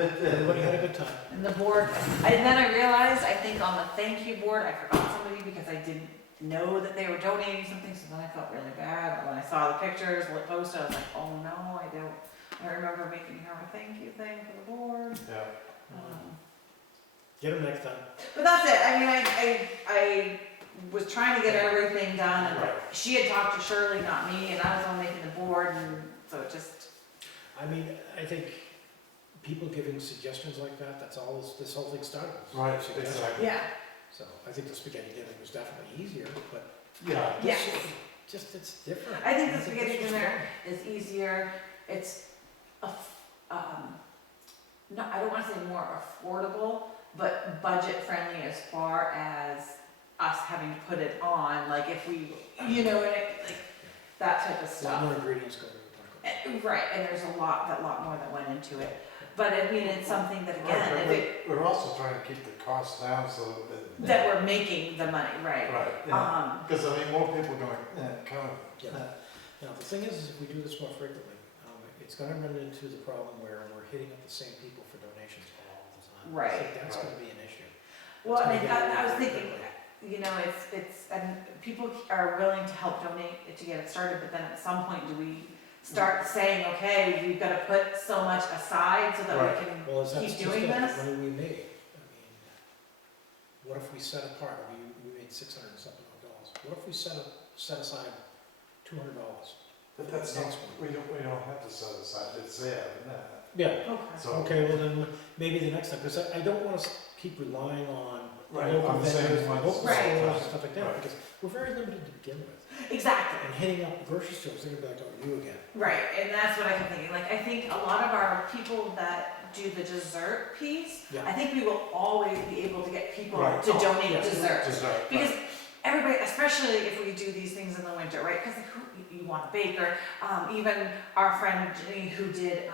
Everybody had a good time. And the board, and then I realized, I think on the thank you board, I forgot somebody because I didn't know that they were donating something, so then I felt really bad. But when I saw the pictures posted, I was like, oh no, I remember making her a thank you thing for the board. Yeah. Get them next time. But that's it, I mean, I was trying to get everything done, and Right. she had talked to Shirley, not me, and I was on making the board, and so it just, I mean, I think people giving suggestions like that, that's all this whole thing started with. Right, Suggestions. exactly. yeah, So I think the spaghetti dinner was definitely easier, but Yeah. yeah. it's different. I think the this spaghetti was dinner fun. is easier, it's, no, I don't wanna say more affordable, but budget friendly as far as us having to put it on, like if we, you know, like that type of A lot stuff. more ingredients go into it. Right, and there's a lot more that went into it, but I mean, it's something that again, Right, if it, but we're also trying to keep the costs down so that. that we're making the money, right? Right, yeah, because I mean, more people are going, kind of. Yeah. Now, the thing is if we do this more frequently, it's gonna run into the problem where we're hitting up the same people for donations all the time. I Right. think that's gonna be an issue. Well, It's I mean, gonna get I was really thinking, quickly. you know, it's, and people are willing to help donate to get it started, but then at some point, do we start saying, okay, we've gotta put so much aside so that Right. we can Well, is that keep just doing the this? money we made? I mean, what if we set apart, we made $600 and something dollars. What if we set aside $200? But that's not, Next one. we don't have to set aside, it's there, Yeah. Okay. so. Okay, well then, maybe the next time, because I don't want to keep relying on Right, local on the same vendors, ones. local Right. stores and stuff like that, Right. because we're very limited to begin with. Exactly, And hitting up grocery stores, they're gonna be like, oh, you again. right, and that's what I'm thinking, like, I think a lot of our people that do the dessert piece, Yeah. I think we will always be able to get people Right. to Oh, donate yeah. dessert. Dessert, Because everybody, especially if we do these things in the winter, right? Because you want a baker, even our friend Jenny who did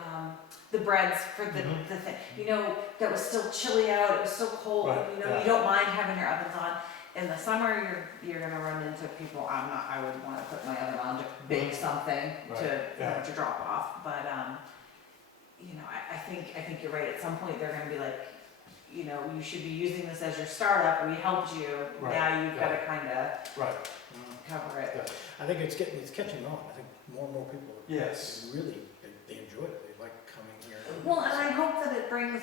the breads for the thing, you know, that was still chilly out, it was still cold, Right, you know, yeah. you don't mind having your ovens on. In the summer, you're gonna run into people, I would wanna put my oven on to bake something Right, to, you know, yeah. to drop off, but, you know, I think you're right, at some point, they're gonna be like, you know, you should be using this as your startup, we helped you, Right, now you've yeah. gotta kinda right, cover it. I think it's catching on. I think more and more people yes, really, they enjoy it. They like coming here. Well, and I hope that it brings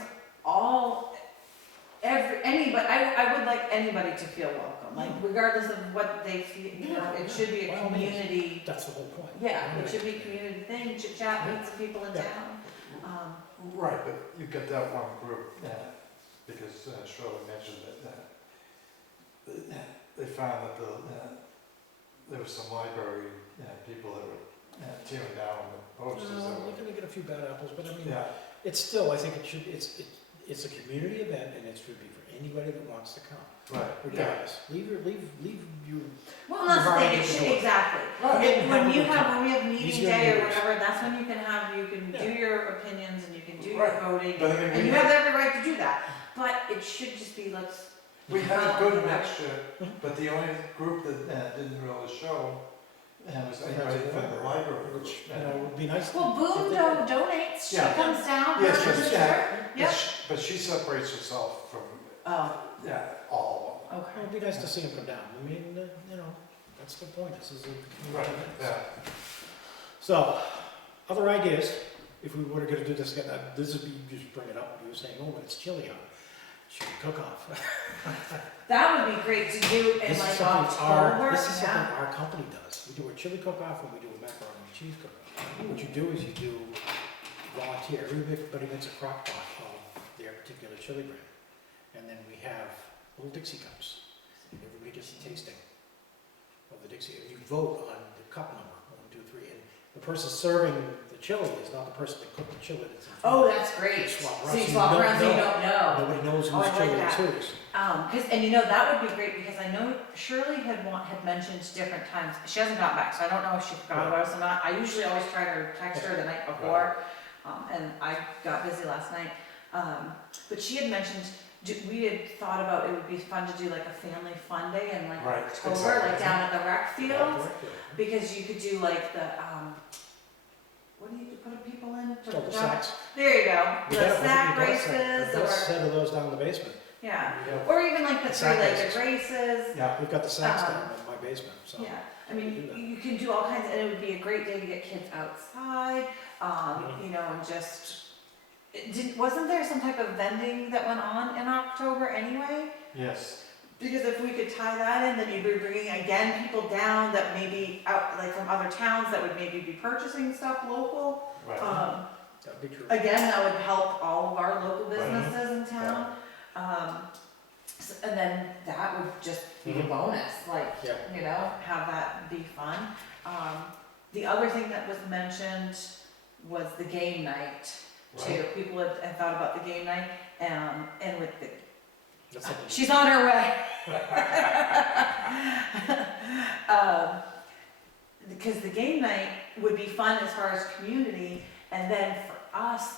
anybody, I would like anybody to feel welcome, like regardless of what they feel, you know, it should be By a all means. community, That's the whole point. yeah, it should be a community thing, chit chat, meet some people in Yeah. town. right, but you've got that one group, because Shirley mentioned that they found that there was some library people that were tearing down the posters that We're were, gonna get a few bad apples, but I mean, yeah, it's still, I think it's a community event and it should be for anybody that wants to come. right. Regardless, leave your. Well, that's the thing, it should, exactly. Right. When we have meeting Easier day or meetings. whatever, that's when you can do Yeah. your opinions and you can do your Right. voting, But I mean, and you have every right to do that, but it should just be, we had a good mixture, but the only group that didn't really show was anybody from the library, Which, you know, would be nice. Well, Boone donates, she Yeah. comes down, Yes, purchases but, her. Yep. but she separates herself from, Oh, all okay. It'd be nice to see them come down. I mean, you know, that's the point. This is a of them. community Right, event. yeah. So, other ideas, if we were gonna do this again, this would be, you just bring it up, you were saying, oh, but it's chilly out. Should we cook off? That would be great to do in This is like something October, This is something yeah. our company does. We do a chili cook-off and we do a macaroni and cheese cook-off. What you do is you do volunteer, everybody makes a crock pot of their particular chili brand. And then we have little Dixie cups. Everybody gets a tasting of the Dixie. You vote on the cup number, 1, 2, 3, and the person serving the chili is not the person that cooked the chili that's in front Oh, of you. that's great. You swap So around, you so swap you around so you don't know. Nobody knows Oh, I whose like chili that. it's whose. And you know, that would be great because I know Shirley had mentioned different times, she hasn't gotten back, so I don't know if she forgot about us or not. I usually always try to text her the night before, and I got busy last night. But she had mentioned, we had thought about it would be fun to do like a family fun day in like Right, October, exactly. like down at the rec field. Correct. Because you could do like the, what do you put people in? Oh, the sacks. There you go, We the got- sack we got a set- races we got a or, set of those down in the basement. yeah, Yeah. or even like the The sack three-legged races. Yeah. We've got the sacks Um, down in my basement, so. Yeah, I we do mean, that. you can do all kinds, and it would be a great day to get kids outside, you know, and just, wasn't there some type of vending that went on in October anyway? Yes. Because if we could tie that in, then you'd be bringing again people down that maybe out, like from other towns that would maybe be purchasing stuff local. Right. That'd be true. Again, that would help all of our local businesses in town. And then that would just be a Mhm. bonus, like, Yeah. you know, have that be fun. The other thing that was mentioned was the game night too. Right. People had thought about the game night, and with the, That's something- she's on her way. Because the game night would be fun as far as community, and then for us,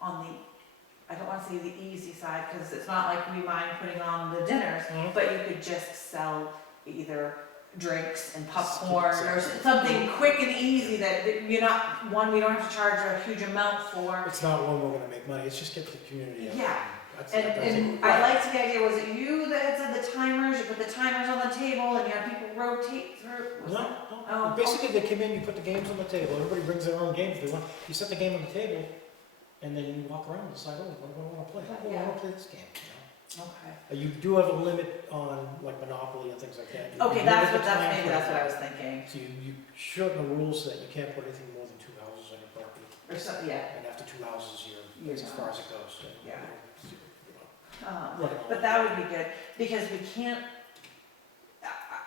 on the, I don't wanna say the easy side, cause it's not like we mind putting on the dinners, Mhm. but you could just sell either drinks and popcorn or Something. something quick and easy that you're not, one, we don't have to charge a huge amount for. It's not one we're gonna make money, it's just get the community out. Yeah. That's- And, that's and it. I liked the idea, was it you that had said the timers, you put the timers on the table and you have people rotate through? Was No, that- no, Oh. basically they come in, you put the games on the table, everybody brings their own games, they want, you set the game on the table, and then you walk around and decide, oh, what do I wanna play? Oh, I Yeah. wanna play this game, you know? Okay. You do have a limit on like Monopoly and things like that. You Okay, limit that's the what, that's time maybe for that's it. what I was thinking, So you shorten the rules so that you can't put anything more than 2 houses on your property, or something, yeah. and after 2 houses, You're that's as far as it goes. So, Yeah. you know, run it all But that would be good, because we can't,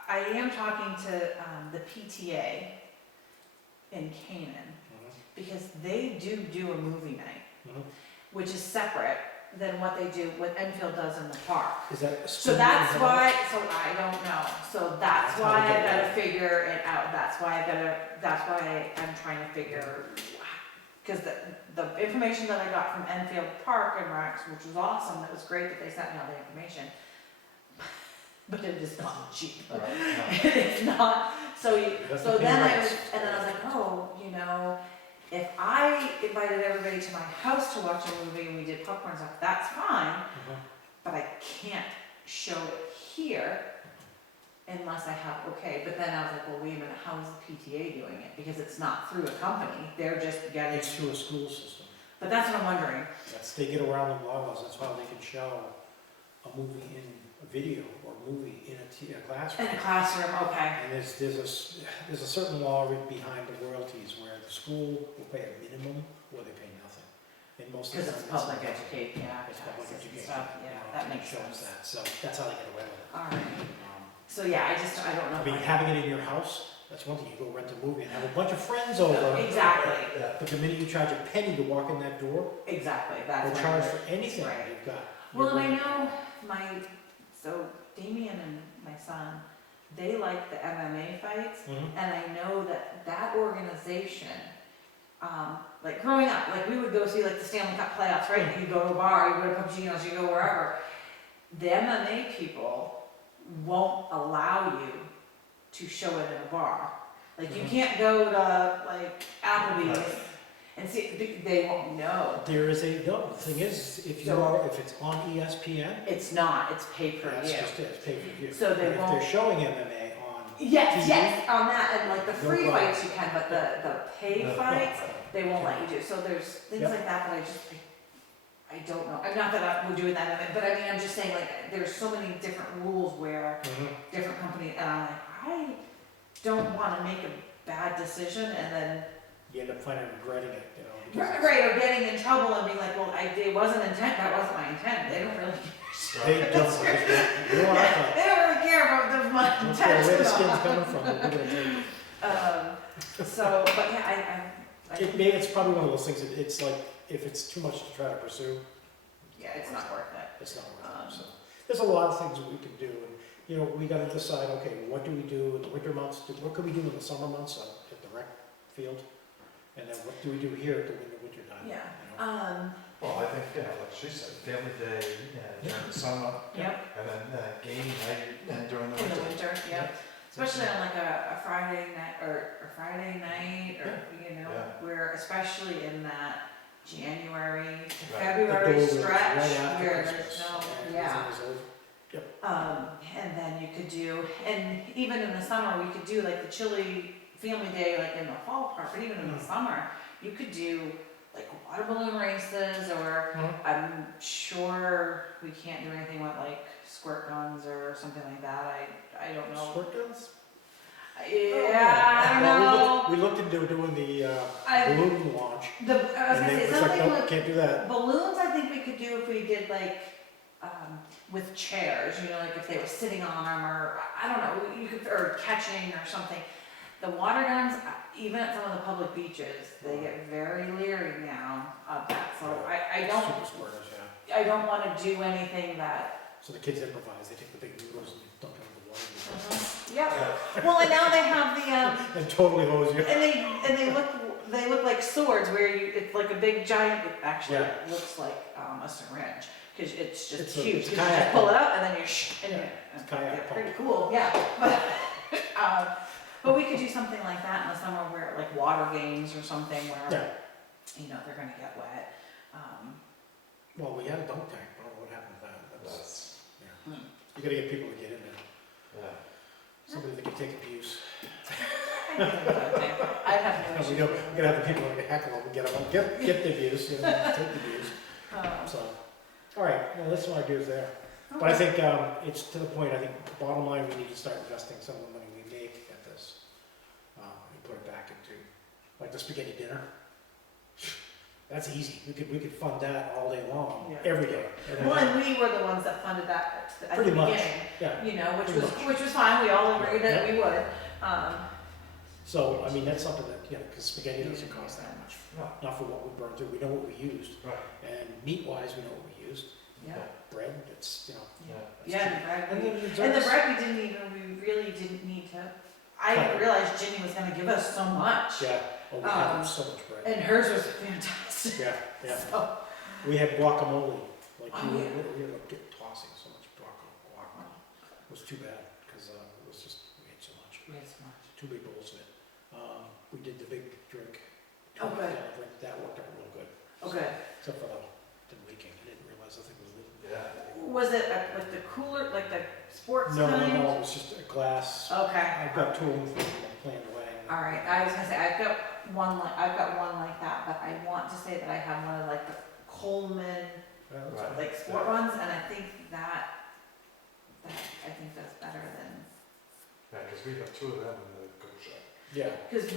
I am talking to, the PTA in Canaan, Mhm, because they do a movie night, mhm. which is separate than what they do, what Enfield does in the park. Is that a So school that's event? why, so I don't know, so that's That's how why we get I gotta that. figure it out, that's why I'm trying to figure, cause the information that I got from Enfield Park and Rex, which was awesome, it was great that they sent me all the information. But it is not cheap. Right. It is not, so That's so the then I parents. was, and then I was like, oh, you know, if I invited everybody to my house to watch a movie and we did popcorn and stuff, that's fine, Mhm. but I can't show it here unless I have, okay, but then I was like, well, wait a minute, how is the PTA doing it? Because it's not through a company, they're just getting, It's through a school system. but that's what I'm wondering. They get around the laws, that's how they can show a movie in a video or a movie in a classroom. In a classroom, okay, And there's a certain law behind the royalties where the school will pay a minimum or they pay nothing. And most of because the it's time public education, yeah, It's public taxes and education. stuff, you yeah, know, that it makes shows sense. that. So that's how they get away with it. Alright, so yeah, I don't know. I mean, if having it in your house, that's one thing, you go rent a movie and have a bunch of friends over. Exactly, Yeah. But the minute you charge a penny to walk in that door, exactly, or that's. charge when for anything Right. you've got. Well, and I know so Damien and my son, they like the MMA fights, Mhm. and I know that organization, like growing up, like we would go see like the Stanley Cup playoffs, right? You go to a bar, you go to Pupchinos, you go wherever. The MMA people won't allow you to show it in a bar. Like you Mhm. can't go to like Applebee's Right. and see, they won't know. There is no, the thing is, if it's on ESPN, It's not, it's pay per that's view. just it, it's pay per view. So they But if won't- they're showing MMA on, Yes, TV? yes, on that, and like the No free problem. fights you can, but the pay No, fights, no. they won't let you do, so there's things Yep. like that that I don't know, I'm not that we're doing that, but I mean, I'm just saying, like, there's so many different rules where different companies, and I'm like, I don't wanna make a bad decision and then, you end up finding regretting it, you know. because right, or getting in trouble and being like, well, it wasn't intent, that wasn't my intent, they don't really, They don't, you know what I thought? they don't really care about the my I don't care intent. where the skin's coming from, but we're gonna take it. So, but yeah, I It's probably one of those things, it's like, if it's too much to try to pursue, yeah, it's not worth it. it's not worth it, so. There's a lot of things that we can do, and, you know, we gotta decide, okay, what do we do in the winter months, what could we do in the summer months at the rec field? And then what do we do here at the winter time? Yeah. you know? Well, I think, like she said, family day during the summer, Yep, and then game night during the in the winter. winter, yeah, especially on like a Friday night, or you know, Yeah. where especially in that January to Right. February The stretch right after where there's Christmas, no, and yeah. everything is over. And then you could do, and even in the summer, we could do like the chili family day, like in the fall part, but even in the summer, you could do like water balloon races, or I'm sure we can't do anything with like squirt guns or something like that. I don't know. Squirt guns? Yeah, I don't Well, know. we looked into doing the I- balloon launch, I was and gonna they, say it's like, something nope, with can't do that. balloons. I think we could do if we did like with chairs, like if they were sitting on them, or I don't know, you could, or catching or something. The water guns, even at some of the public beaches, they get very leery now of that. So I don't, Super squirters, yeah. I don't want to do anything that. So the kids improvise, they take the big noodles and dump it in the water. Yeah. Well, and now they have the And totally hose you. and they look like swords where it's like a big giant. It actually Yeah. looks like a syringe because it's just It's a- huge. it's 'Cause you kayak just pull it pump. up and then you and Yeah, you- it's kayak they're pretty pump. cool. Yeah, but we could do something like that in the summer where like water games or something where they're gonna get wet. Well, we had a dunk tank, I don't know what happened to that. That's, You gotta get people to get in there, yeah. somebody that can take abuse. I'd have no And issue. we gotta have the people that can heckle them, get the abuse, take the abuse, so. All right, well, that's what I do is there. But I think, it's to the point, I think, bottom line, we need to start investing some of the money we make at this. And put it back into, like the spaghetti dinner. That's easy, we could fund that all day long, Yeah. every day. Well, and we were the ones that funded that at the Pretty much. beginning, Yeah, which pretty was fine. We all agreed that we would. so, I mean, that's something that, because spaghetti doesn't cost that much, No, not for what we burned through, we know what we used. right, And meat-wise, we know what we used, Yeah. bread, it's, yeah. it's Yeah, cheap. the bread. And then And the desserts. bread we really didn't need to. I didn't realize Ginny was gonna give us so much. Yeah, oh, we had so much bread. And hers was fantastic. Yeah, yeah. So, We had guacamole, like Oh, we yeah. we were get tossing so much guacamole. It was too bad, because it was just, we had so much, we had so much. 2 big bowls of it. We did the big drink. Oh, good. Drink, that worked out real good, Oh, good. except for the leaking, I didn't realize the thing was leaking. Yeah. Was it like the cooler, like the sports No, kind? no, it was just a glass. Okay. I've got 2 of them planned away. All right, I was gonna say, I've got one like that, but I want to say that I have one of like the Coleman, Well, that's Right. fine. like sport ones, and I think that's better than, Yeah, because we have 2 of them in the cook shop. Yeah. cause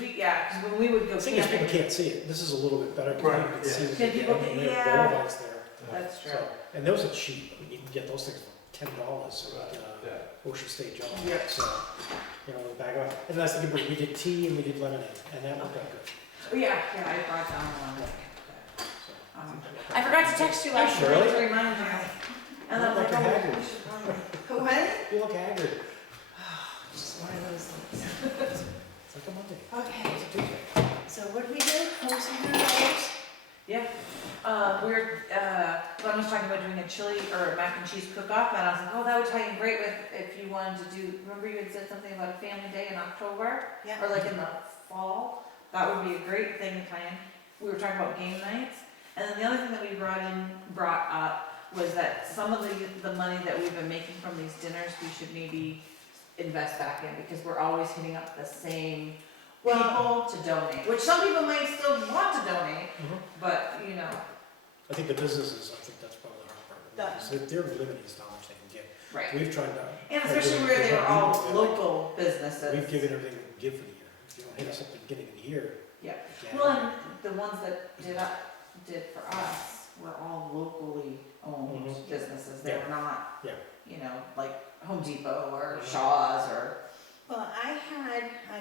when we would go The thing is, people camping, can't see it, this is a little bit better, Right, because you can yeah. see what Can you're people getting, get- and yeah. there are lights there. that's true. So, and those are cheap, I mean, you can get those things for $10 Right, at yeah. Ocean State Job. Yeah. So, the bag of, and that's the good, we did tea and we did lemonade, and that worked out good. Oh, yeah, I brought down one. So, I forgot to text you last Really? night to remind you. And I was Like like, a oh, haggard. we should probably. What? You look haggard, Just one of those things. it's like a Monday, Okay, it's a Tuesday. so what do we do? Hose and noodles? Yeah, Glenn was talking about doing a chili or mac and cheese cook-off, and I was like, oh, that would tie in great with if you wanted to do, remember you had said something about a family day in October? Yeah. Or like in the fall, that would be a great thing to tie in. We were talking about game nights, and then the other thing that we brought up was that some of the money that we've been making from these dinners, we should maybe invest back in, because we're always hitting up the same people to donate, which some people may still want to donate, but, I think the businesses, I think that's probably the hard part, because they're limited as to how much they can get. right. We've tried to. And especially where they were all local businesses. We've given everything we can give for the year, if you don't hit us at the beginning of the year. Yeah. you can't. Well, and the ones that did for us were all locally owned Mhm. businesses. They Yeah. were not, Yeah. like Home Depot or Mhm. Shaw's or. Well, I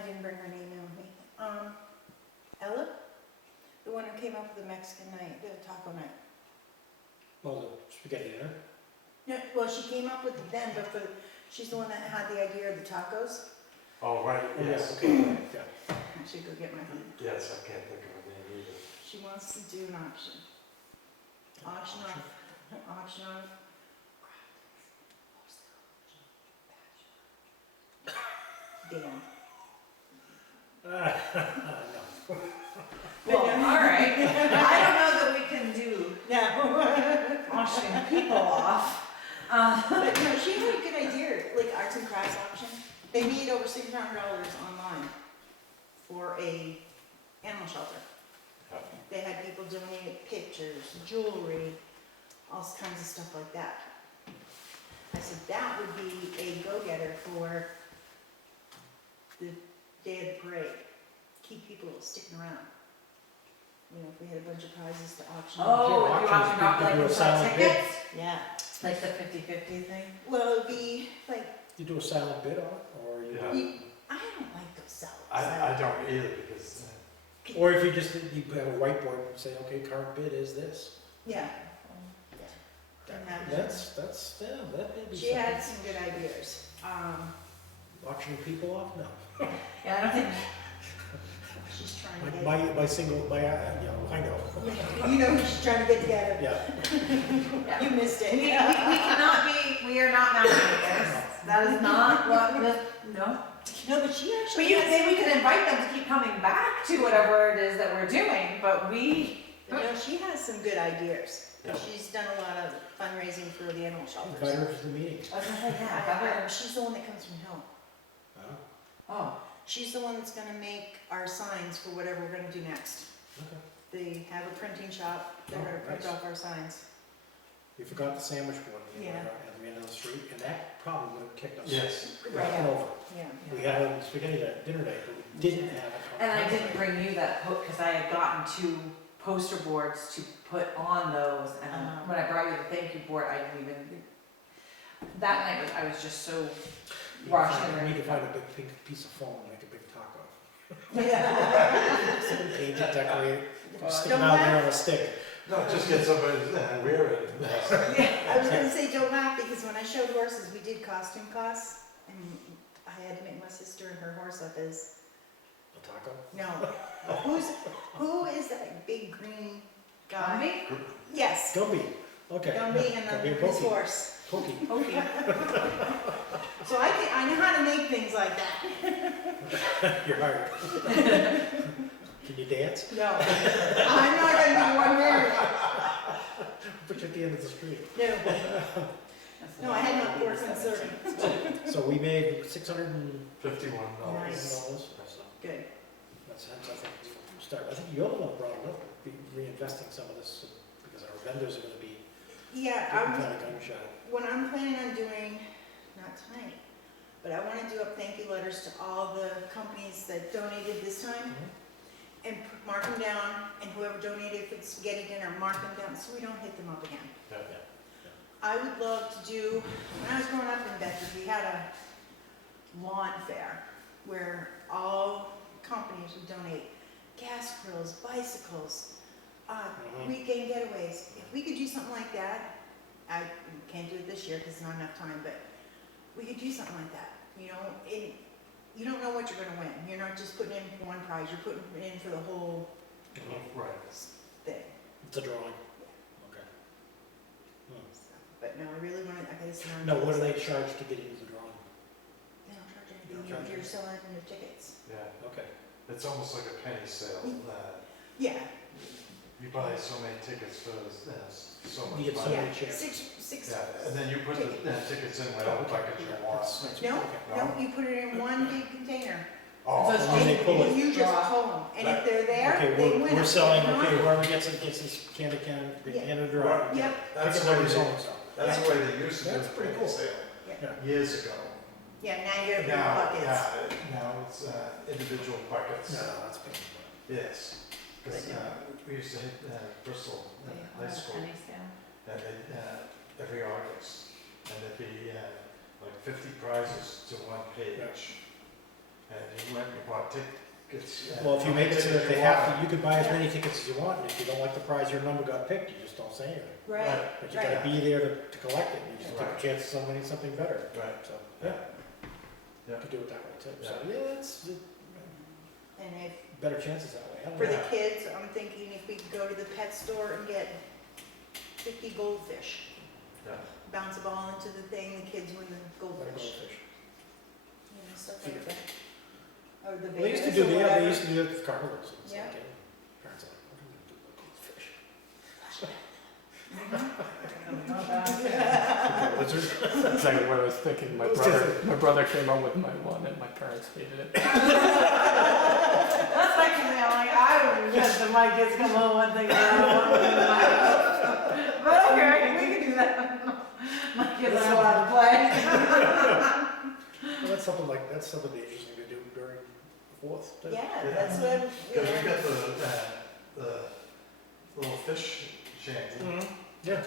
didn't bring her name in with me. Ella, the one who came up with the Mexican night, the taco night. Well, the spaghetti dinner. No, well, she came up with them, but she's the one that had the idea of the tacos. Oh, right, Oh, yeah, yes. okay, yeah. I should go get my, Yes, I can't think of a name either. she wants to do an auction. Auction on. Dan. No. Well, all right. I don't know that we auctioning people off. But no, she had a good idea, like arts and crafts auction. They made over $600 online for a animal shelter. They had people donate pictures, jewelry, all kinds of stuff like that. I said that would be a go-getter for the day of the parade. Keep people sticking around. You know, if we had a bunch of prizes to auction. Oh, if you auctions, auction off you like do a the silent bid. tickets, Yeah. like the 50-50 thing. Well, it'd be like, You do a silent bid on it, or you, Yeah. I don't like those salads. I don't either because, or if you just, you have a whiteboard and say, okay, current bid is this. Yeah. That's, yeah, that may be She had something. some good ideas. Auctioning people off, no. Yeah, I don't think, She's trying to get. My single, you know, I know. You know who she's trying to get together. Yeah, You missed it. we cannot be, we are not matchmakers. That is not what this, no. No, but she But actually. you, has then we some- could invite them to keep coming back to whatever it is that we're doing, but we, No, she has some good ideas. Yeah. She's done a lot of fundraising for the animal invite shelters. her to the meeting. I was gonna say, yeah, have her- She's the one that comes from Hill. oh, She's the one that's gonna make our signs for whatever we're gonna do next. Okay. They have a printing shop, they're Oh, gonna print nice. off our signs. We forgot the sandwich board, Yeah. at the end of the street, and that probably would have kicked us. yes, Right over. Yeah. We had it on spaghetti dinner day, but we didn't have it. on and I Wednesday. didn't bring you that hook, cause I had gotten 2 poster boards to put on those, and Oh. when I brought you the thank you board, I didn't even, that night I was just so We rushed could find- and We could find a big pink piece of foam and make a big taco. Yeah. Paint it, decorate it, stick it Don't out there laugh. on a stick. no, just get somebody to wear it. I was gonna say, don't laugh, because when I showed horses, we did costume costs, and I had to make my sister and her horse up as, A taco? no. Who is that big green guy? Gumby? Yes, Gumby, okay. Gumby and Gumby and his Pokey. horse. Pokey. Okay. So I know how to make things like that. You're hired. Can you dance? No, I'm not gonna do one minute. Put you at the end of the street. No, I had no work in serving. So we made $651. $51. Nice. So Good. that's, I think, start, I think you're the one who brought it up, reinvesting some of this, because our vendors are gonna be Yeah, getting I'm, kind of gun shy. what I'm planning on doing, not tonight, but I wanna do up thank you letters to all the companies that donated this time, and mark them down, and whoever donated for the spaghetti dinner, mark them down, so we don't hit them up again. Yeah. I would love to do, when I was growing up in Bedford, we had a lawn fair where all companies would donate gas grills, bicycles, weekend getaways. If we could do something like that, I can't do it this year because there's not enough time, but we could do something like that, you know? You don't know what you're gonna win. You're not just putting in for one prize, you're putting in for the whole Right. thing. It's a drawing. Okay. But no, I really want to, I gotta sit down. No, what do they charge to get into the drawing? They don't charge They don't anything, charge you're anything. selling your tickets. Yeah, Okay. it's almost like a penny sale. Yeah, You buy so many tickets for so much You get so money. many yeah, chances. six, Yeah, and then you put the tickets in whatever bucket you want. no, Okay. no, you put it in one big container. Oh, So it's And they pull it. And you just pull them, and if they're there, Okay, they win. we're selling, If not- okay, whoever gets this can, Yeah. can of draw. Yep, that's Pick the way another they, zone, so. that's the way they used to do That's the pretty penny cool. sale Yeah. years ago. yeah, now you're in Now, buckets. now it's individual buckets. No, that's big. Yes, because we used to hit Bristol High School, and they, every August, and there'd be like 50 prizes to one page. And you went and bought tickets. Well, if you make it so that tickets they you have want. to, you could buy as many tickets as you want, and if you don't like the prize, your number got picked, you just don't say anything. Right, But you gotta be there to collect it, you just take a Right. chance of winning something better. Right. So, yeah, Yeah. you could do it that way too. So, Yeah. yeah, it's and if, better chances that way. I don't for know. the kids, I'm thinking if we could go to the pet store and get 50 goldfish, Yeah. bounce a ball into the thing, the kids win the Better goldfish, goldfish. you know, stuff like that. Or the They used to bears do, or they whatever. used to do it with carnivals. It's Yeah. like, parents are like, what are we gonna do with goldfish? wizard. That's exactly what I was thinking. My brother came home with my one, and my parents hated it. That's like, I'm like, I would just if my kids come home one thing, I don't want them in my house. But okay, we can do that. My kids are allowed to play. Well, that's something interesting to do during the 4th. too. Yeah, that's what, Because we got the little fish shanty. Yeah.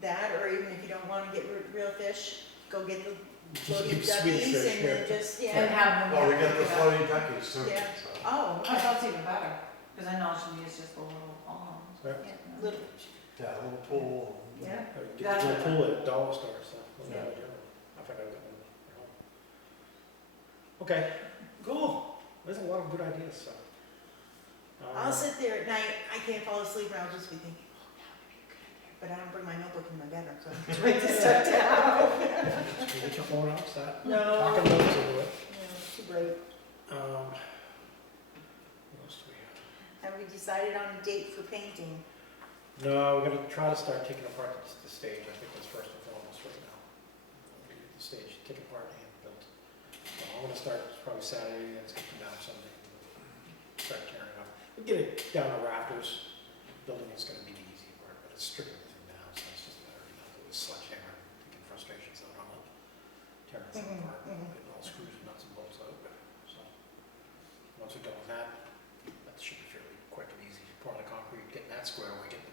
that, or even if you don't wanna get real fish, go get the Just floating keep Swedish duckies fish, and then yeah. just, And yeah. have them. Oh, we got the floating duckies too, Yeah. so. Oh, Oh, okay. that's even better, because I know she uses just the little palms. Right. Yeah, little, Yeah, a little pool. yeah. Get That's the what- pool at dollar store, so. that's Yeah. what I do. I think I've got one at home. Okay, cool. There's a lot of good ideas, so. I'll sit there at night, I can't fall asleep, and I'll just be thinking, oh, that would be a good idea. But I don't bring my notebook in my bedroom, so I'm trying to stuff down. Just get your phone out, start No. talking notes into it. Yeah, too bright. What else do we have? Have we decided on a date for painting? No, we're gonna try to start taking apart the stage, I think that's first and foremost right now. We're gonna get the stage taken apart and built. So I'm gonna start probably Saturday, and it's gonna come down Sunday. Start tearing up. We get it down to rafters, building is gonna be the easy part, but it's stripping everything down, so it's just better, with sledgehammer, taking frustrations out on it. Tearing things apart, getting all screws and nuts and bolts out, so. Once we're done with that, that should be fairly quick and easy, pouring the concrete, getting that square away, getting the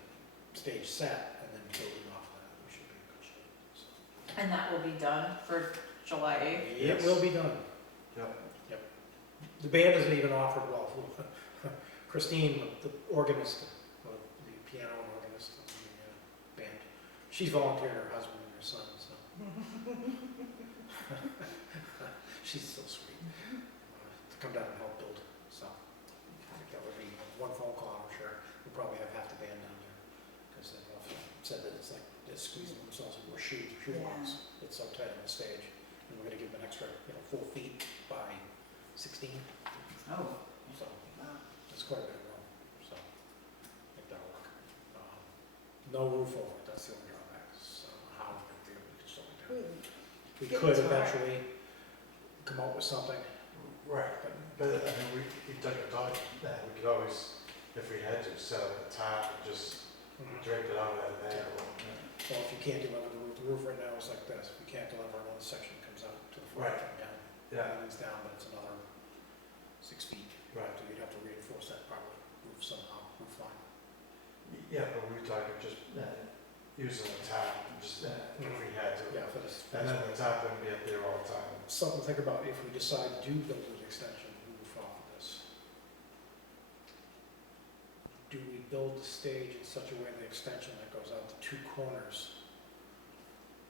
stage set, and then building off of that, we should be in good shape, so. And that will be done for July 8th? It will be done. Yep. The band isn't even offered, well, Christine, the organist, the piano and organist of the band, she's volunteered her husband and her son, so. She's so sweet, to come down and help build, so. I think that would be one phone call, I'm sure, we'll probably have half the band down there, because they've often said that it's like, they're squeezing themselves into a shoebox, it's so tight on the stage, and we're gonna give them an extra, 4 feet by 16, Oh. so. Wow. It's quite a bit of room, so I think that'll work. No roof over it, that's the only drawback, so how we can slow it down. We Get could it smart. eventually come up with something, Right, but but I mean, we took a thought, that we could always, if we had to, set up a top and just drape it out of there. well, if you can't deliver the roof right now is like this, if you can't deliver another section comes out to the front Right. and down. Yeah, Everything's down, but it's another 6 feet. right. So you'd have to reinforce that probably, roof somehow, roof line. Yeah, but we were talking just using the top, just if we had to. Yeah, for this. And then the top wouldn't be up there all the time. Something to think about if we decide to build an extension roof off of this. Do we build the stage in such a way, the extension that goes out the 2 corners,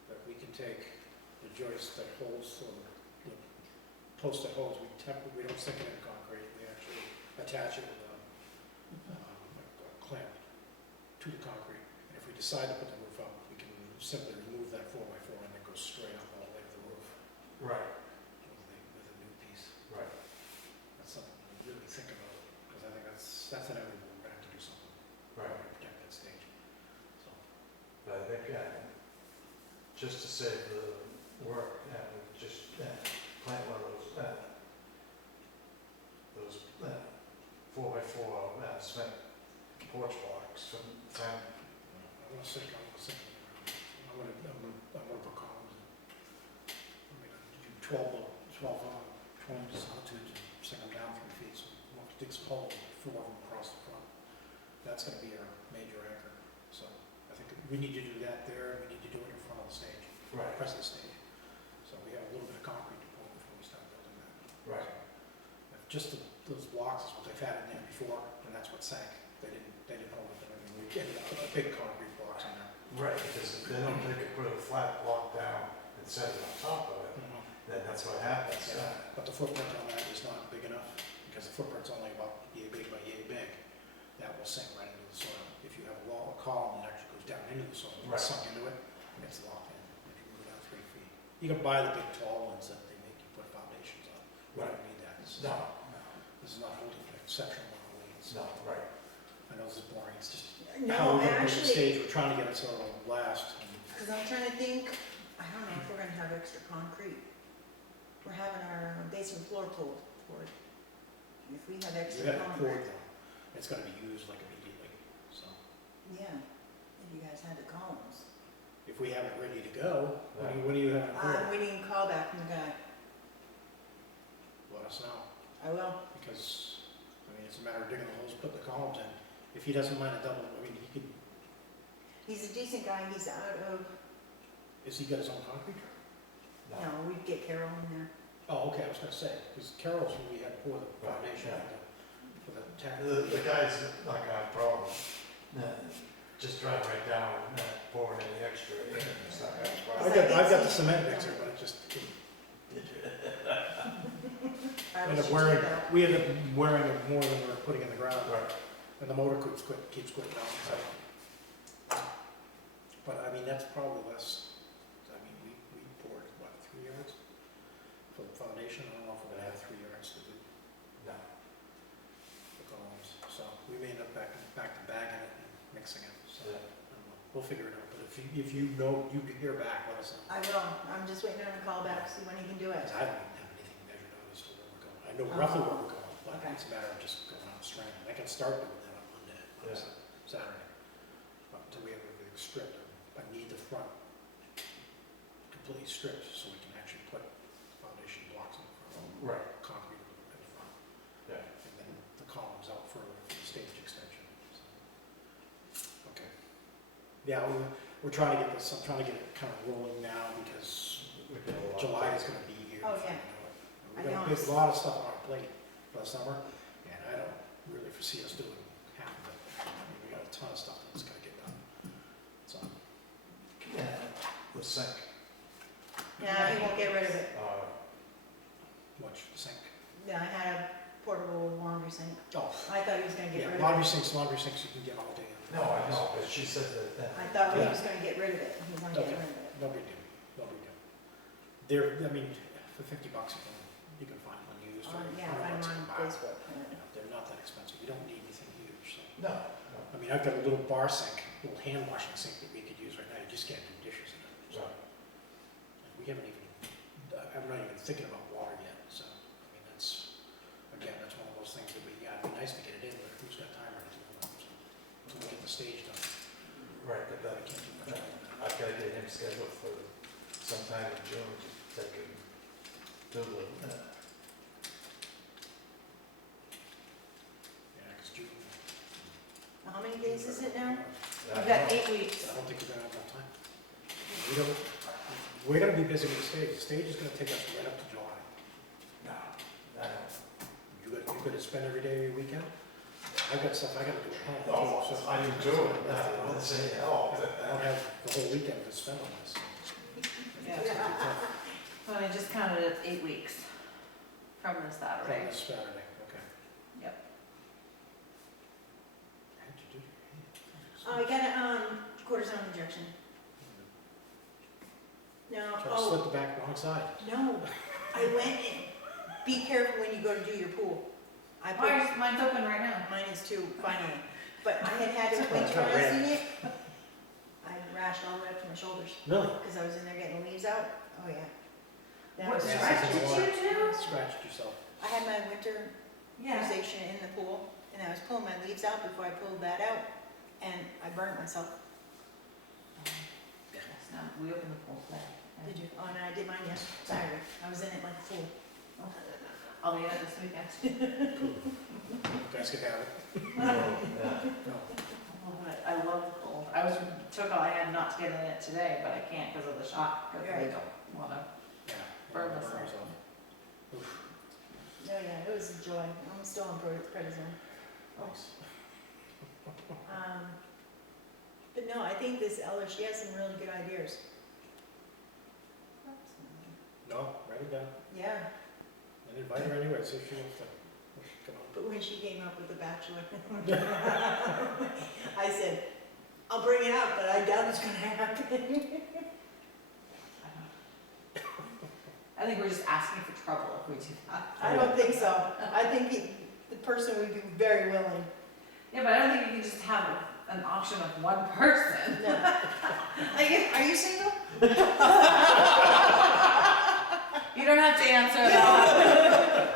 that we can take the joist that holds, the post that holds, we don't sink it in concrete, we actually attach it with a clamp to the concrete. And if we decide to put the roof up, we can simply remove that 4x4 and it goes straight up all the way to the roof Right, with a new piece. right. That's something to really think about, because I think that's inevitable, we're gonna have to do something. Right. To protect that stage. So, But I think, just to save the work, we just plant one of those 4x4 cement porch blocks from town. I'm gonna sink, I'm gonna put columns in. I'm gonna do 12 altitudes and sink them down 3 feet, so we'll dig some holes, 4 of them across the front. That's gonna be our major anchor, so I think we need to do that there, and we need to do it in front of the stage, Right, press the stage. So we have a little bit of concrete to pour before we start building that. right. Just those blocks is what they've had in there before, and that's what sank. They didn't hold it, I mean, we ended up with big concrete blocks in there. Right, because if they don't, they could put a flat block down and set it on top of it, then that's what happens. Yeah, but the footprint on that is not big enough, because the footprint's only about yay big by yay big. That will sink right into the soil. If you have a wall, a column that actually goes down into the soil, Right. it's sunk into it, it's locked in. If you move it out 3 feet. You can buy the big tall ones that they make you put foundations on. We don't need that. This is not holding an exceptional amount of weight. No, right. I know this is boring, it's just No, how we're gonna build the actually, stage, we're trying to get it so it'll last. Cause I'm trying to think, I don't know if we're gonna have extra concrete. We're having our basement floor poured. If we have We extra got it poured concrete, though, it's gonna be used like immediately, so. yeah, if you guys had the columns. If we have it ready to go, when do you have it I'm poured? waiting a call back from the guy. Let us know, I will. because, I mean, it's a matter of digging the holes, put the columns in. If he doesn't mind a double, I mean, he could, He's a decent guy, he's out of, has he got his own concrete truck? no, we'd get Carol in there. Oh, okay, I was gonna say, because Carol's who we had pour the Right, foundation yeah. for the tack. The guy's not gonna have a problem, just drive right down, pouring any extra in, it's not gonna have a problem. I've got the cement mixer, but it just, I end was up wearing, just about- we end up wearing it more than we're putting in the ground, Right, and the motor keeps quitting out, so. But I mean, that's probably less, I mean, we poured, what, 3 yards for the foundation? I don't know if we're gonna have 3 yards to do no, the columns, so we may end up back to bagging it and mixing it, so. yeah. I don't know. We'll figure it out, but if you know, you can hear back, let us know. I will, I'm just waiting on a call back, see when he can do it. Because I don't even have anything measured out as to where we're going. I know roughly where we're going, but Okay. it's a matter of just going out and straining. I can start doing that on Monday, on Yeah. Saturday. But until we have everything stripped, I need the front completely stripped so we can actually put foundation blocks in the front, Right, concrete in the front. yeah. And then the columns out further for the stage extension. So, okay. Yeah, we're trying to get this, I'm trying to get it kind of rolling now because We did a lot. July is gonna be here. Oh, before yeah. we know it. I We got know. a lot of stuff on our plate for the summer, and I don't really foresee us doing half of it. I mean, we got a ton of stuff that's gotta get done. So, Yeah, the sink, Yeah, he won't get rid of it. watch the sink. Yeah, I had a portable laundry sink. Oh, I thought he was gonna get yeah, rid of laundry it. sinks you can get all day. no, I know, but she said that, I thought he Yeah. was gonna get rid of it, he's not getting Okay. rid of it. No big deal, no big deal. There, I mean, for $50 you can find one used or Yeah, $100 I'm you on can buy. Facebook. You know, they're not that expensive, you don't need anything huge, so. no, I mean, I've got a little bar sink, little hand washing sink that we could use right now, you just can't do dishes in it. So. Right. And we haven't even, I'm not even thinking about water yet, so, I mean, that's, again, that's one of those things that yeah, it'd be nice to get it in, but who's got time right now? So, until we get the stage done, right, but I that, can't do much more than that. I've gotta get him scheduled for sometime in June to take him to the, Yeah, because June. How many days is it now? I We've got don't know. 8 weeks. I don't think you're gonna have enough time. We don't, we're gonna be busy with the stage, the stage is gonna take us right up to July. No, I don't. You gonna spend every day of your weekend? I've got stuff I gotta do at home. Oh, too, so I do too, let's say, oh. I don't have the whole weekend to spend on this. So Yeah. it's gonna be tough. Well, I just counted it 8 weeks from this From Saturday. this Saturday, okay. Yep. How'd you do Oh, I got a, cortisone injection. No, Try to slip the back wrong side. no, I went in. Be careful when you go to do your pool. I put, Mine's open right now. mine is too, finally, but I had Kinda winterizing it. I rashed all the way up to my shoulders, Really? because I was in there getting the leaves out, oh yeah. That What was- Yeah, scratch it's in the did you do? Scratched yourself. I had my winter Yeah. in the pool, and I was pulling my leaves out before I pulled that out, and I burned myself. Yes, no, we opened the pool today. Did you? Oh, no, I did mine yesterday, Saturday. I was in it like a fool. I'll be at this weekend. You guys could have it. Yeah. No. I love the pool. Took all I had not to get in it today, but I can't because of the shock, because I Right. don't wanna. Yeah. Burn Burn myself. yourself. Oof. Oh, yeah, it was a joy. I'm still on prednisone. Thanks. But no, I think this Ella, she has some really good ideas. No, write it down. Yeah, And invite her anyway, see if she wants to come on. but when she came up with the bachelor, I said, I'll bring it up, but I doubt it's gonna happen. I think we're just asking for trouble if we do that. I don't think so. I think the person would be very willing. Yeah, but I don't think you can just have an option of one person. No. Like, if Are you single? You don't have to answer that.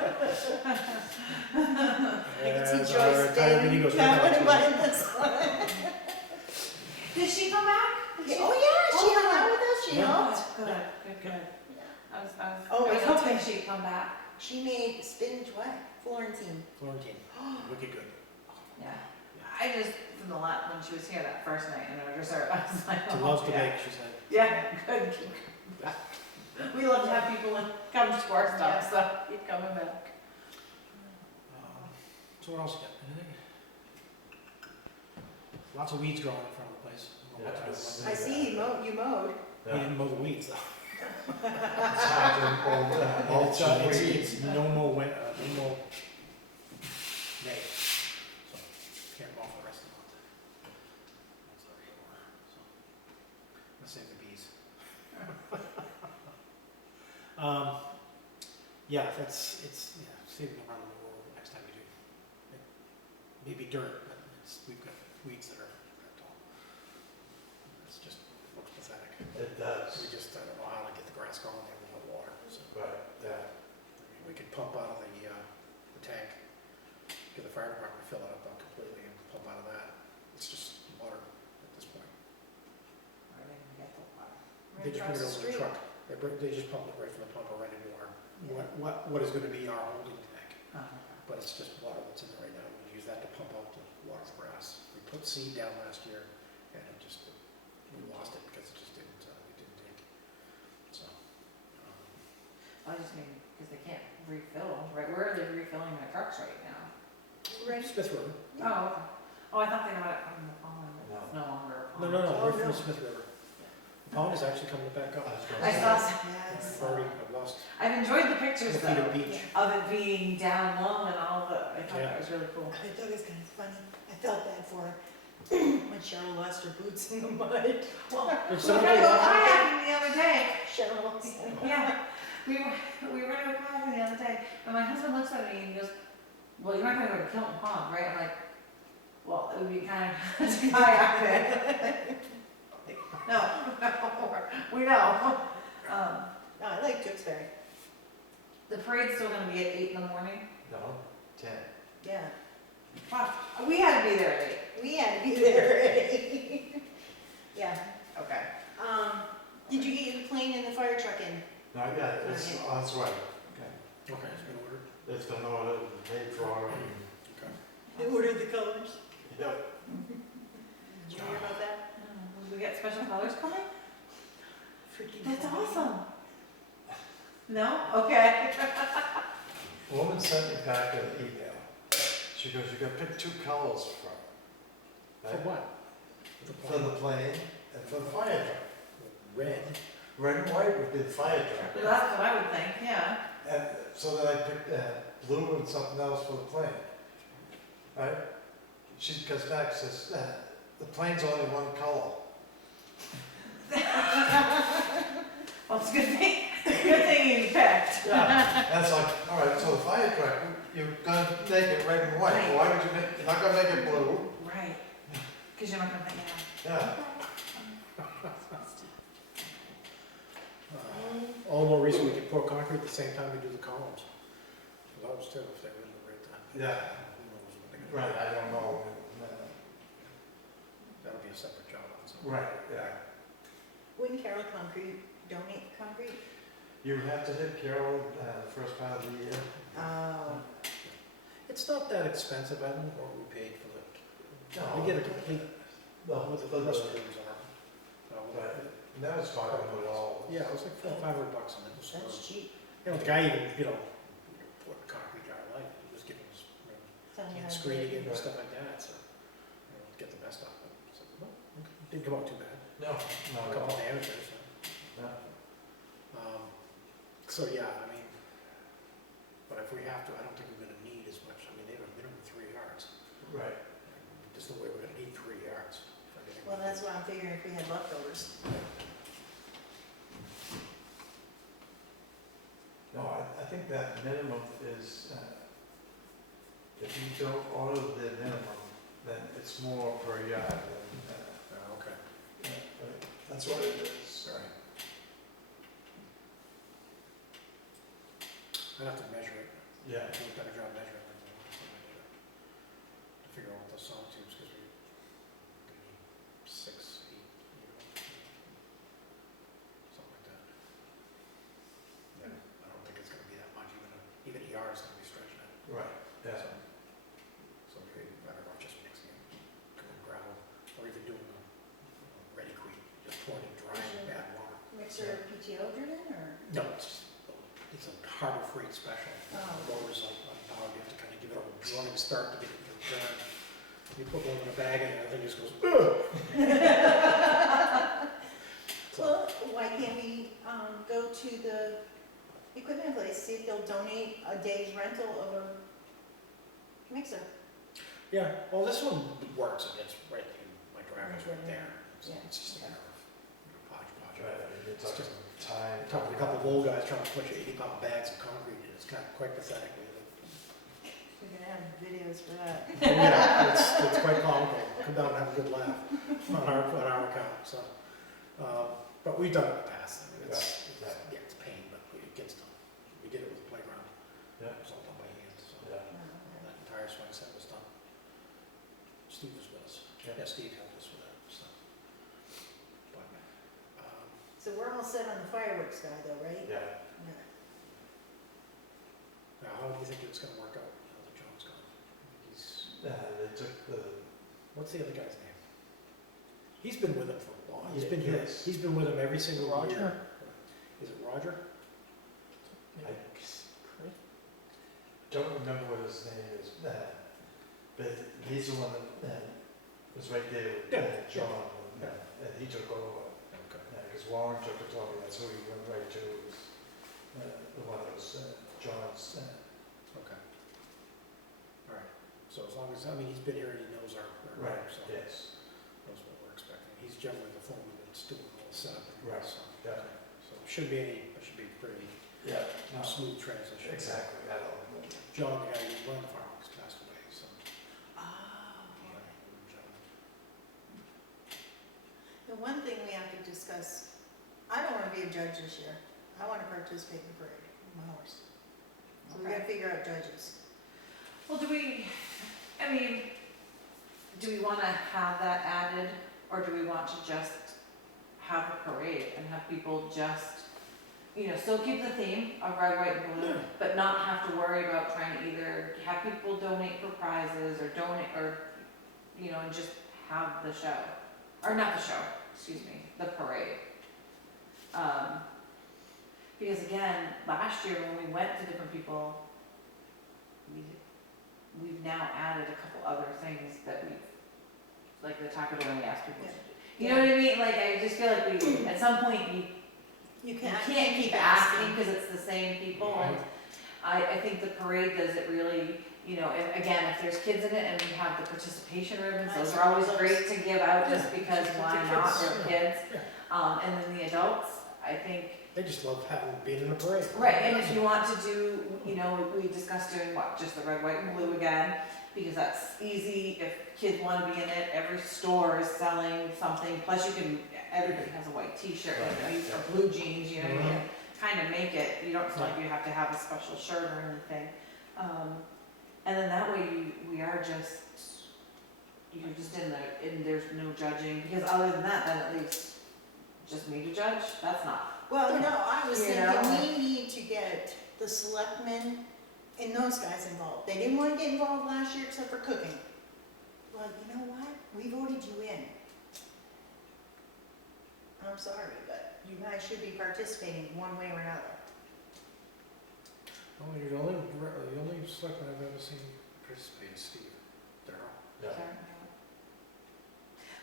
I can see As Joyce our entire meeting goes that right one now. by this one. Did she come back? Did she- Oh, yeah, she Oh, hung out with us, she Yeah. helped. Good, good, good. I was Oh, I was it's hoping okay. she'd come back. She made spinach what? Florentine. Florentine, wicked good. Yeah. I just, from the lot, when she was here that first night in her dessert, I was like, She oh, loves to yeah. bake, she said. Yeah, good. Keep coming back. We love to have people come to our stuff, so keep coming back. So what else you got? Anything? Lots of weeds growing in front of the place. I don't know what to do about I that. see you mowed. We didn't mow the weeds though. It's hard to hold, It's no more wet, no more May. So, can't mow for the rest of the month. That's already over, so. Let's save the bees. Yeah, saving around the world next time we do. Maybe dirt, but we've got weeds that are that tall. It's just, looks pathetic. it does, We just, I don't know how to get the grass growing there without water, so. right, yeah. I mean, we could pump out of the tank, get the fire department to fill it up completely and pump out of that. It's just water at this point. Where are they gonna get the water? They just bring it over the truck. They just pump it right from the pump right into our, what is gonna be our holding tank. But it's just water that's in there right now. We use that to pump out the water for grass. We put seed down last year and it just, we lost it because it just didn't, it didn't take. So, I just mean, because they can't refill, right? Where are they refilling their trucks right now? Right. Smith River. Oh, okay. Oh, I thought they got it from the pond, but it's no longer a No, pond. we're from no. the Smith River. The pond is actually coming back up. I saw some, I've already, I've lost I've enjoyed the pictures 4 feet though, of beach. of it being down low and all the, I thought Yeah. that was really cool. I thought it was kind of funny. I felt bad for her when Cheryl lost her boots in the mud. Well, Did we were somebody gonna go walk- kayaking the other day. Cheryl. Yeah, we were gonna go kayaking the other day, and my husband looks at me and he goes, well, you're not gonna go to Kilton Pond, right? I'm like, well, it would be kind of to kayak there. No, we know. No, I like Tewksbury. The parade's still gonna be at 8 in the morning. No, 10. Yeah. Fuck, we had to be there at 8. We had to be there. Yeah. Okay. Did you get your plane and the fire truck in? Not yet, it's, Okay. that's right. Okay, it's been ordered. It's been ordered, paid for, and, Okay. They ordered the colors. yep. Did you hear about that? Will we get special colors coming? Freaking. That's hell. awesome. No? Okay. Woman sent me back an email. She goes, you gotta pick 2 colors from, For right? what? For the plane and for the fire truck. Red. Red and white would be the fire truck. That's what I would think, yeah. And so then I picked blue and something else for the plane. Right? She comes back and says, the plane's only one color. Well, it's a good thing you picked. Yeah. And it's like, all right, so the fire truck, you're gonna make it red and white. Right. Why would you make, you're not gonna make it blue? Right. Because you're not gonna think, Yeah. All the more reason we could pour concrete at the same time we do the columns. Those too, if they're in the right time. Yeah. Who knows what they're gonna do. Right, I don't know. That'll be a separate job on its own. Right, yeah. Wouldn't Carroll Concrete donate concrete? You have to hit Carol the first part of the year. Oh. It's not that expensive, I don't know what we paid for the, No. we get a complete, No, with the but rest of the rooms on it. Right. That was $500. Yeah, it was like $500 and it was, That's cheap. the guy even, poured concrete jar of life, he was giving us, Tell me how to do screening it. it and stuff like that, so, get the best out of it. So, well, okay. Didn't come out too bad, No, a no, couple no. of amateurs, so. No. So, yeah, I mean, but if we have to, I don't think we're gonna need as much, I mean, they have a minimum 3 yards. Right. There's no way we're gonna need 3 yards. for anything. Well, that's why I'm figuring if we had leftovers. No, I think that minimum is, if you don't order the minimum, then it's more per yard than, Okay, right. That's what it is. sorry. I'd have to measure it. Yeah. Do a better job measuring it than last time I did it. To figure out what those sonotubes, because we need 6, 8, something like that. Yeah, I don't think it's gonna be that much, even a yard's gonna be stretching it. Right, yeah. So maybe better off just mixing it, doing gravel, or even doing a ready queen, just pouring it dry in bad water. Mixer PTO driven or? No, it's a Harbor Freight special. Oh. The rollers on power, you have to kind of give it a running start to get it to turn. You put one in a bag and everything just goes, ugh. So, Well, why can't we, go to the equipment place, see if they'll donate a day's rental of a mixer? yeah, well, this one works, and it's right, my driver's right there. Yeah. It's just a matter of hodgepodge. Right, I mean, you're It's talking just- time. I'm talking to a couple of old guys trying to push 80-pound bags of concrete, and it's kind of quite pathetic. We're gonna have videos for that. Yeah, it's quite comical. Come down and have a good laugh on our account, so. But we've done it in the past. I mean, it's a pain, but it gets done. We did it with the playground. Yeah. It was all done by hand, so. Yeah. That entire swing set was done. Steve was with us. Yeah. Yeah, Steve helped us with that, so. But, So we're all set on the fireworks guy though, right? Yeah. Yeah. now, how do you think it's gonna work out now that John's gone? They took the, What's the other guy's name? He's been with him for a while. He's Yeah, been here. yes. He's been with him every single Roger? year. Is it Roger? I don't remember what his name is, but he's the one that was right there with Yeah, John, yeah. and he took over. Okay. Because Warren took it over, that's who he went right to, was the one that was John's. Okay. All right. So as long as, I mean, he's been here and he knows our Right, so yes. knows what we're expecting. He's generally the foreman that's doing all the setup. Right, So, yeah. okay. So it shouldn't be it should be pretty Yeah. No, smooth transition. exactly, I don't. John, the guy who ran the fireworks, passed away, so. Oh. John. The one thing we have to discuss, I don't wanna be a judge this year. I wanna participate in the parade, with my horse. So we Okay. gotta figure out judges. Well, do we want to have that added, or do we want to just have a parade and have people just, still keep the theme of red, white, and blue, but not have to worry about trying to either have people donate for prizes or and just have the show, or not the show, excuse me, the parade. Because again, last year when we went to different people, we've now added a couple other things that like the taco when we asked people to do. You know what I mean? Like, I just feel like at some point, You you can't keep asking because it's the same people. And I think the parade does it really, if there's kids in it and we have the participation ribbons, those are always great to give out just because why not, they're kids. And then the adults, I think. They just love being in a parade. Right, and if you want to do, we discussed doing just the red, white, and blue again, because that's easy, if kids wanna be in it, every store is selling something, plus everybody has a white t-shirt, or blue jeans, you can kinda make it, you don't feel like you have to have a special shirt or anything. And then that way you're just in there, and there's no judging, because other than that, then at least just me to judge, that's not. Well, no, I was You thinking know? we need to get the selectmen and those guys involved. They didn't wanna get involved last year except for cooking. Well, you know what? We voted you in. I'm sorry, but you guys should be participating one way or another. Well, you're the only selectman I've ever seen participate is Steve Darrell. Yeah.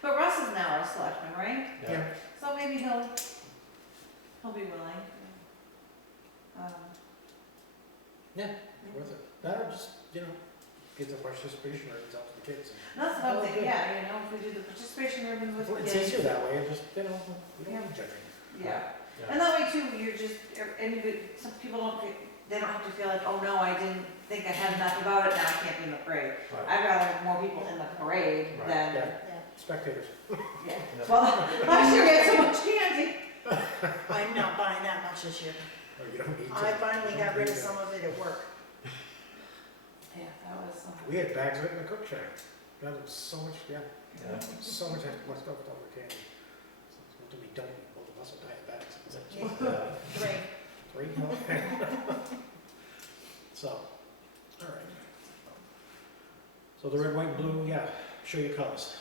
But Russ is now our selectman, right? Yeah. So maybe he'll be willing. Worth it. That'll just, get the participation rates out to the kids. That's what I'm thinking, yeah, if we do the participation ribbons with the It's kids. easier that way, we don't need judging. Yeah, and that way too, some people they don't have to feel like, oh no, I didn't think I had enough about it, now I can't be in the parade. Right. I'd rather have more people in the parade Right. than, Yeah. Yeah. Spectators. yeah. Well, last year we had so much candy. I'm not buying that much this year. Are you you don't need to. I finally You got don't rid of need to. some of it at work. Yeah, that was, We had bags of it in the cook shack. That was so much, yeah, Yeah. so much left over candy. So it's what do we don't eat? Both of us are diabetics. It's like, Yeah. geez, Right. three, no? So, all right. So the red, white, and blue, yeah, show your colors.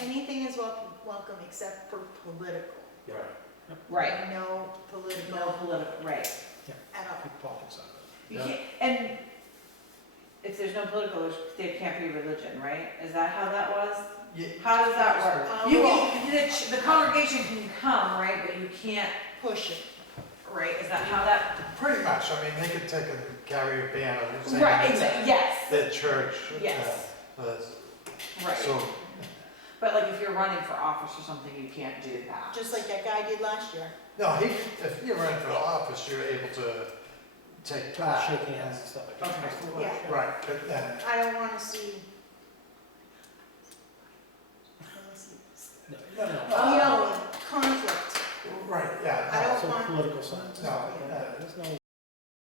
Anything is welcome except for political. right, No political no political, right. at all. Keep politics out of it. You can't, and if there's no political, there can't be religion, right? Is that how that was? Yeah. How does that work? Um, You can, the congregation can come, right, but you can't, Push it. right, is that how that? Pretty much, I mean, they could take and carry a banner saying Right, it's exactly, yes, their church. yes, right. So, But like if you're running for office or something, you can't do that. Just like that guy did last year. no, if you're running for office, you're able to take part. Shake hands and stuff like that. Yeah. Right, but then, I don't wanna see. No, no, no. You know,